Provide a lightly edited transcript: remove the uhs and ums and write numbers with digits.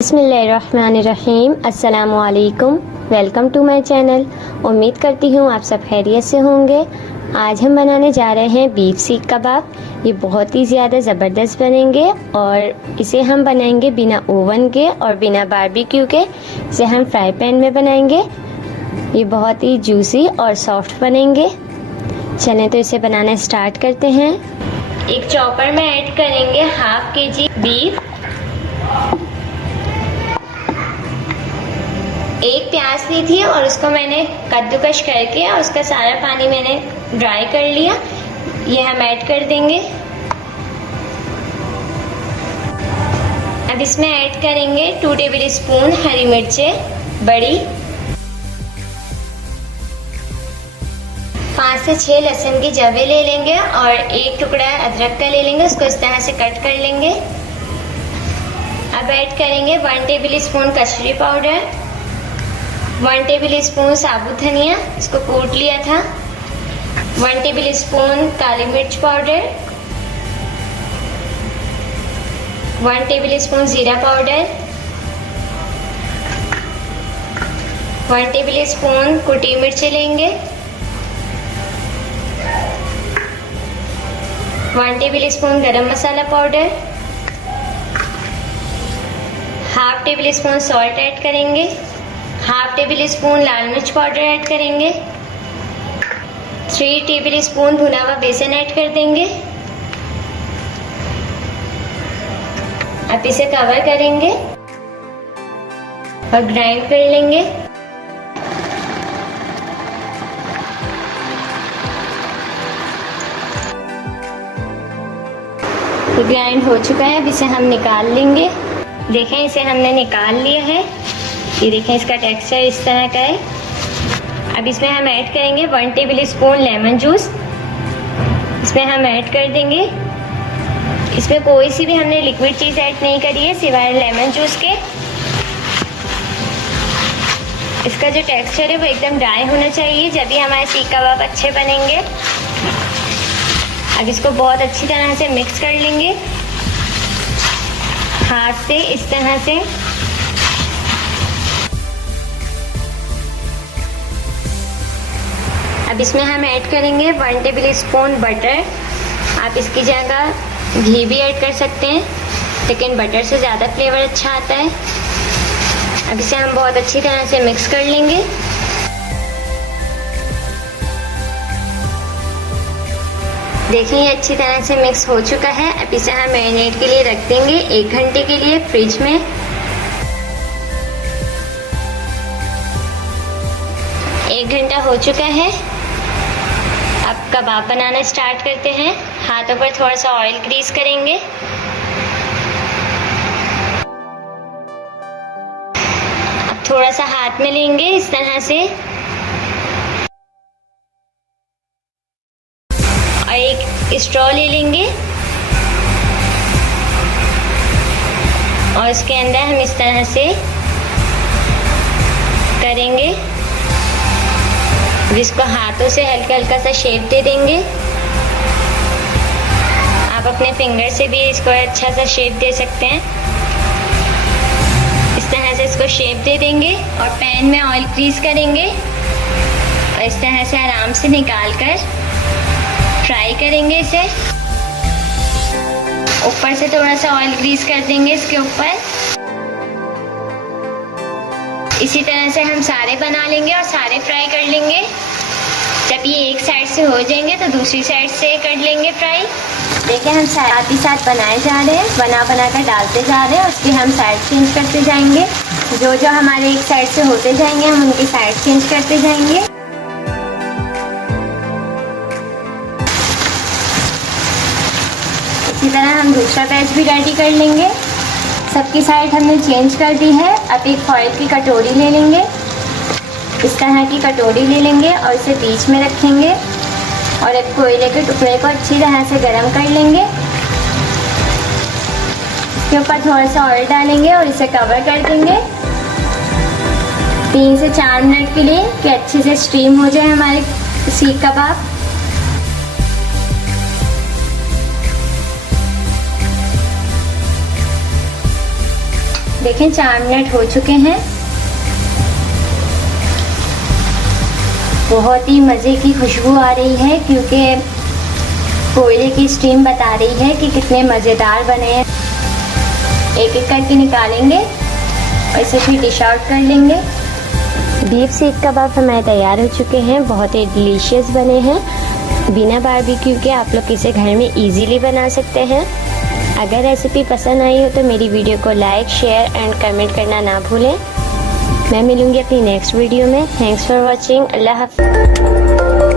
बिस्मिल्लाहिर्रहमानिर्रहीम। अस्सलामुअलैकुम। Welcome to my channel. उम्मीद करती हूँ आप सब खैरियत से होंगे। आज हम बनाने जा रहे हैं बीफ सीख कबाब। ये बहुत ही ज़्यादा ज़बरदस्त बनेंगे और इसे हम बनाएंगे बिना ओवन के और बिना बारबेक्यू के। इसे हम फ्राई पैन में बनाएंगे। ये बहुत ही जूसी और सॉफ्ट बनेंगे। चलें तो इसे बनाना स्टार्ट करते हैं। एक चॉपर में ऐड करेंगे हाफ केजी बीफ। एक प्याज ली थी और उसको मैंने कद्दूकश करके और उसका सारा पानी मैंने ड्राई कर लिया। ये हम ऐड कर देंगे। अब इसमें ऐड करेंगे 2 टेबल स्पून हरी मिर्चें बड़ी, 5 से 6 लहसुन की जवे ले लेंगे और एक टुकड़ा अदरक का ले लेंगे। उसको इस तरह से कट कर लेंगे। अब ऐड करेंगे 1 टेबल स्पून कसूरी पाउडर, 1 टेबल स्पून साबुत धनिया, इसको कूट लिया था, 1 टेबल स्पून काली मिर्च पाउडर, 1 टेबल स्पून जीरा पाउडर, 1 टेबल स्पून कुटी मिर्ची लेंगे, 1 टेबल स्पून गरम मसाला powder, half tablespoon salt add करेंगे, हाफ टेबल स्पून लाल मिर्च पाउडर ऐड करेंगे, 3 टेबल स्पून भुना हुआ बेसन ऐड कर देंगे। अब इसे कवर करेंगे और ग्राइंड कर लेंगे। तो ग्राइंड हो चुका है। अब इसे हम निकाल लेंगे। देखें, इसे हमने निकाल लिया है। ये देखें, इसका टेक्सचर इस तरह का है। अब इसमें हम ऐड करेंगे 1 टेबल स्पून लेमन जूस। इसमें हम ऐड कर देंगे। इसमें कोई सी भी हमने लिक्विड चीज़ ऐड नहीं करी है सिवाय लेमन जूस के। इसका जो टेक्सचर है वो एकदम ड्राई होना चाहिए, जब भी हमारे सीख कबाब अच्छे बनेंगे। अब इसको बहुत अच्छी तरह से मिक्स कर लेंगे हाथ से, इस तरह से। अब इसमें हम ऐड करेंगे 1 टेबल स्पून बटर। आप इसकी जगह घी भी ऐड कर सकते हैं, लेकिन बटर से ज़्यादा फ्लेवर अच्छा आता है। अब इसे हम बहुत अच्छी तरह से मिक्स कर लेंगे। देखिए, ये अच्छी तरह से मिक्स हो चुका है। अब इसे हम मैरिनेट के लिए रख देंगे 1 घंटे के लिए फ्रिज में। 1 घंटा हो चुका है। अब कबाब बनाना स्टार्ट करते हैं। हाथों पर थोड़ा सा ऑयल ग्रीस करेंगे। अब थोड़ा सा हाथ में लेंगे इस तरह से और एक स्ट्रॉ ले लेंगे और इसके अंदर हम इस तरह से करेंगे, जिसको हाथों से हल्का हल्का सा शेप दे देंगे। आप अपने फिंगर से भी इसको अच्छा सा शेप दे सकते हैं। इस तरह से इसको शेप दे देंगे और पैन में ऑयल ग्रीस करेंगे और इस तरह से आराम से निकाल कर फ्राई करेंगे इसे। ऊपर से थोड़ा सा ऑयल ग्रीस कर देंगे इसके ऊपर। इसी तरह से हम सारे बना लेंगे और सारे फ्राई कर लेंगे। जब ये एक साइड से हो जाएंगे तो दूसरी साइड से कर लेंगे फ्राई। देखिए, हम साथ ही साथ बनाए जा रहे हैं, बना बना कर डालते जा रहे हैं। उसकी हम साइड चेंज करते जाएंगे। जो जो हमारे एक साइड से होते जाएंगे हम उनकी साइड चेंज करते जाएंगे। इसी तरह हम दूसरा बैच भी रेडी कर लेंगे। सबकी साइड हमने चेंज कर दी है। अब एक फॉइल की कटोरी ले लेंगे, इस तरह की कटोरी ले लेंगे और इसे बीच में रखेंगे और एक कोयले के टुकड़े को अच्छी तरह से गर्म कर लेंगे। इसके ऊपर थोड़ा सा ऑयल डालेंगे और इसे कवर कर देंगे 3 से 4 मिनट के लिए कि अच्छे से स्टीम हो जाए हमारे सीख कबाब। देखें 4 मिनट हो चुके हैं। बहुत ही मज़े की खुशबू आ रही है क्योंकि कोयले की स्टीम बता रही है कि कितने मज़ेदार बने हैं। एक एक करके निकालेंगे और इसे फिर डिश आउट कर लेंगे। बीफ सीख कबाब हमारे तैयार हो चुके हैं। बहुत ही डिलीशियस बने हैं। बिना बारबेक्यू के आप लोग इसे घर में इजीली बना सकते हैं। अगर रेसिपी पसंद आई हो तो मेरी वीडियो को लाइक, शेयर एंड कमेंट करना ना भूलें। मैं मिलूंगी अपनी नेक्स्ट वीडियो में। Thanks for watching. अल्लाह हाफ़िज़।